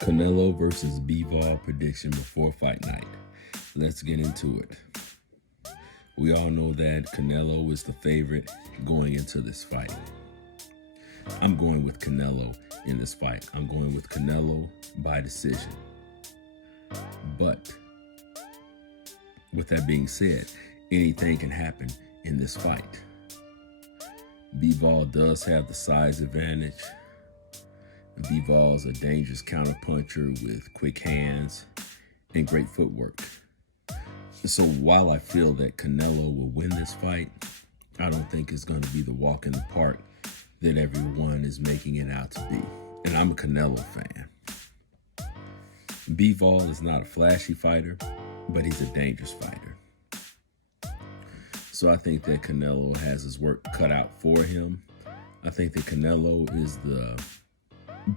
Canelo versus Bivol prediction before fight night. Let's get into it. We all know that Canelo is the favorite going into this fight. I'm going with Canelo in this fight. I'm going with Canelo by decision. But with that being said, anything can happen in this fight. Bivol does have the size advantage. Bivol's a dangerous counterpuncher with quick hands and great footwork. So while I feel that Canelo will win this fight, I don't think it's going to be the walk in the park that everyone is making it out to be. And I'm a Canelo fan. Bivol is not a flashy fighter, but he's a dangerous fighter. So I think that Canelo has his work cut out for him. I think that Canelo is the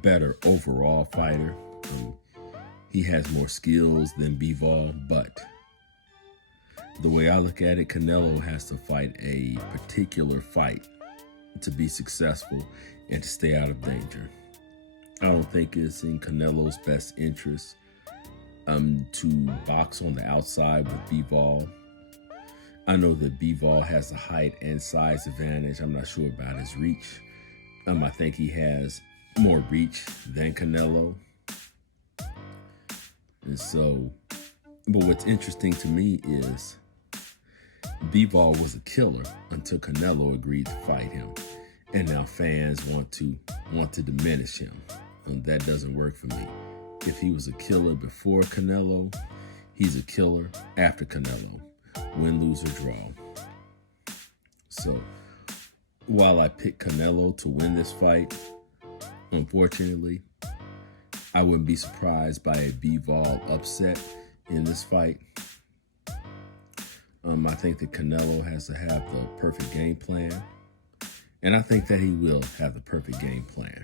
better overall fighter. He has more skills than Bivol, but the way I look at it, Canelo has to fight a particular fight to be successful and to stay out of danger. I don't think it's in Canelo's best interest to box on the outside with Bivol. I know that Bivol has the height and size advantage. I'm not sure about his reach. I think he has more reach than Canelo. And so, but what's interesting to me is Bivol was a killer until Canelo agreed to fight him. And now fans want to diminish him. That doesn't work for me. If he was a killer before Canelo, he's a killer after Canelo. Win, lose, or draw. So, while I pick Canelo to win this fight, unfortunately, I wouldn't be surprised by a Bivol upset in this fight. I think that Canelo has to have the perfect game plan, and I think that he will have the perfect game plan.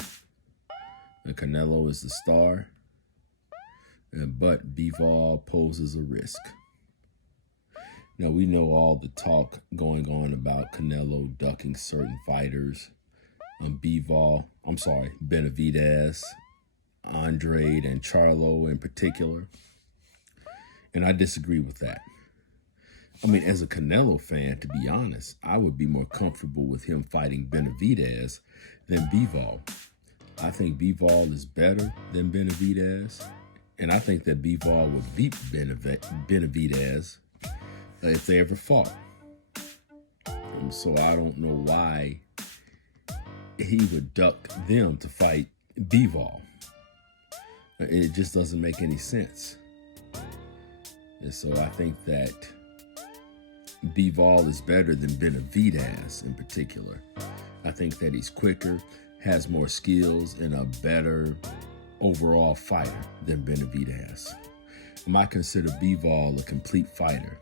And Canelo is the star, but Bivol poses a risk. Now, we know all the talk going on about Canelo ducking certain fighters. Benavidez, Andrade, and Charlo in particular. And I disagree with that. I mean, as a Canelo fan, to be honest, I would be more comfortable with him fighting Benavidez than Bivol. I think Bivol is better than Benavidez. And I think that Bivol would beat Benavidez if they ever fought. So I don't know why he would duck them to fight Bivol. It just doesn't make any sense. And so I think that Bivol is better than Benavidez in particular. I think that he's quicker, has more skills, and a better overall fighter than Benavidez. I consider Bivol a complete fighter.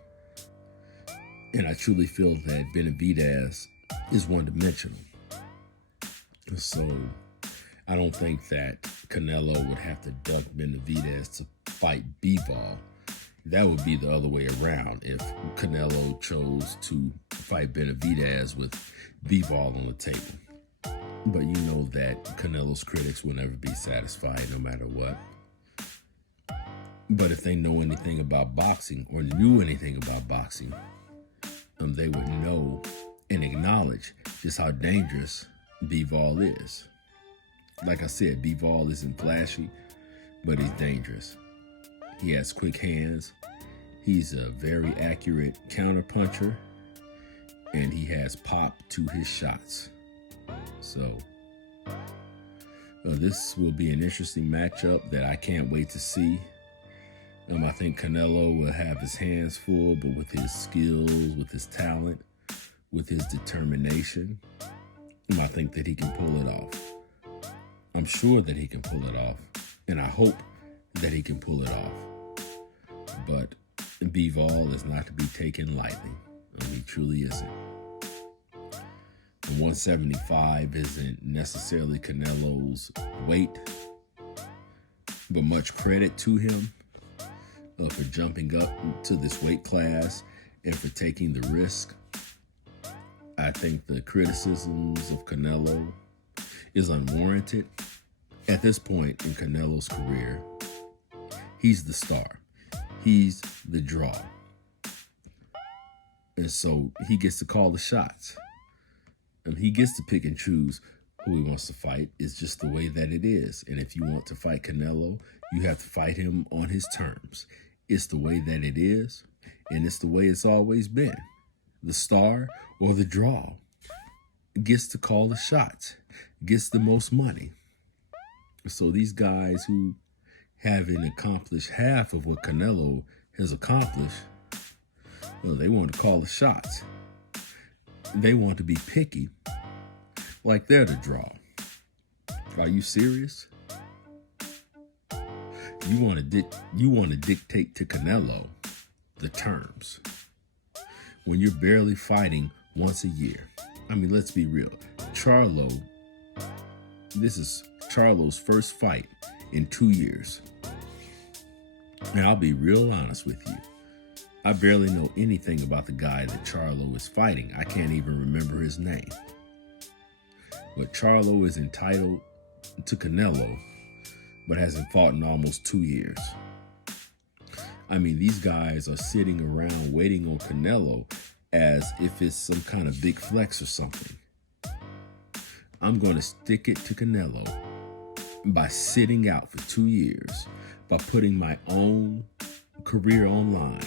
And I truly feel that Benavidez is one-dimensional. So I don't think that Canelo would have to duck Benavidez to fight Bivol. That would be the other way around if Canelo chose to fight Benavidez with Bivol on the table. But you know that Canelo's critics will never be satisfied no matter what. But if they know anything about boxing or knew anything about boxing, they would know and acknowledge just how dangerous Bivol is. Like I said, Bivol isn't flashy, but he's dangerous. He has quick hands. He's a very accurate counterpuncher, and he has pop to his shots. So this will be an interesting matchup that I can't wait to see. I think Canelo will have his hands full, but with his skills, with his talent, with his determination, I think that he can pull it off. I'm sure that he can pull it off, and I hope that he can pull it off. But Bivol is not to be taken lightly. He truly isn't. And 175 isn't necessarily Canelo's weight, but much credit to him for jumping up to this weight class and for taking the risk. I think the criticisms of Canelo is unwarranted. At this point in Canelo's career, he's the star. He's the draw. And so he gets to call the shots. And he gets to pick and choose who he wants to fight. It's just the way that it is. And if you want to fight Canelo, you have to fight him on his terms. It's the way that it is, and it's the way it's always been. The star or the draw gets to call the shots, gets the most money. So these guys who haven't accomplished half of what Canelo has accomplished, well, they want to call the shots. They want to be picky, like they're the draw. Are you serious? You want to dictate to Canelo the terms when you're barely fighting once a year. I mean, let's be real. This is Charlo's first fight in 2 years. And I'll be real honest with you. I barely know anything about the guy that Charlo is fighting. I can't even remember his name. But Charlo is entitled to Canelo, but hasn't fought in almost 2 years. I mean, these guys are sitting around waiting on Canelo as if it's some kind of big flex or something. I'm going to stick it to Canelo by sitting out for 2 years, by putting my own career online.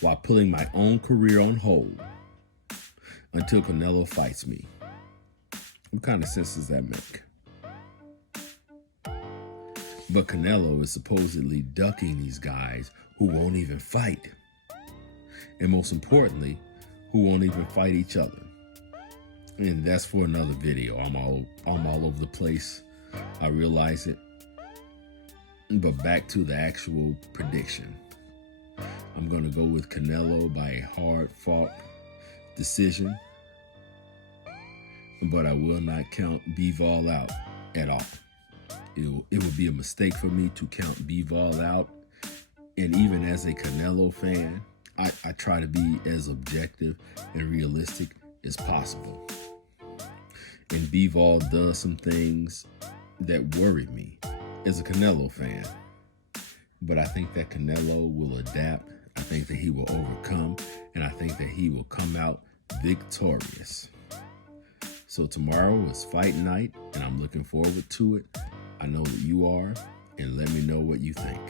While putting my own career on hold until Canelo fights me. What kind of sense does that make? But Canelo is supposedly ducking these guys who won't even fight. And most importantly, who won't even fight each other. And that's for another video. I'm all over the place. I realize it. But back to the actual prediction. I'm going to go with Canelo by a hard-fought decision. But I will not count Bivol out at all. It would be a mistake for me to count Bivol out. And even as a Canelo fan, I try to be as objective and realistic as possible. And Bivol does some things that worry me as a Canelo fan. But I think that Canelo will adapt. I think that he will overcome. And I think that he will come out victorious. So tomorrow is fight night, and I'm looking forward to it. I know that you are, and let me know what you think.